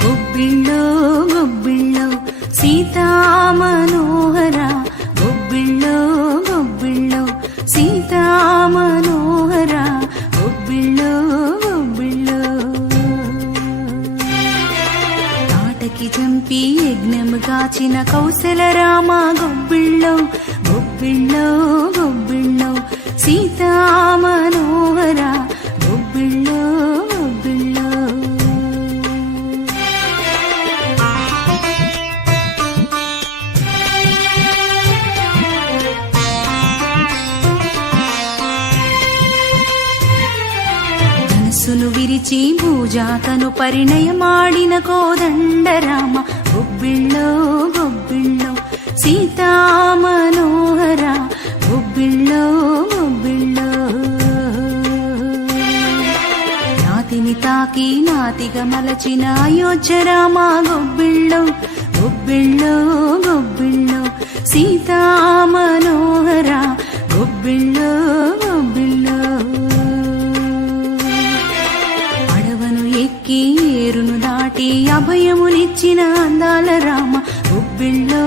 గొబ్బిళ్ళో గొబ్బిళ్ళో సీతా మనోహర గొబ్బిళ్ళో గొబ్బిళ్ళో సీతా మనోహర గొబ్బిళ్ళో గొబ్బిళ్ళో తాటకి చంపి యజ్ఞము కాచిన కౌశల రామ గొబ్బిళ్ళో గొబ్బిళ్ళో గొబ్బిళ్ళో సీతా మనోహర గొబ్బిళ్ళో గొబ్బిళ్ళో ధనస్సును విరిచి భూజాతను పరిణయమాడిన కోదండరామ గొబ్బిళ్ళో గొబ్బిళ్ళో సీతా మనోహర గొబ్బిళ్ళో గొబ్బిళ్ళో నాతిని తాకి నాతిగా మలచిన అయోధ్య రామ గొబ్బిళ్ళో గొబ్బిళ్ళో గొబ్బిళ్ళో సీతా మనోహర గొబ్బిళ్ళో గొబ్బిళ్ళో అడవను ఎక్కి ఏరును దాటి అభయమునిచ్చిన అందాల రామ గొబ్బిళ్ళో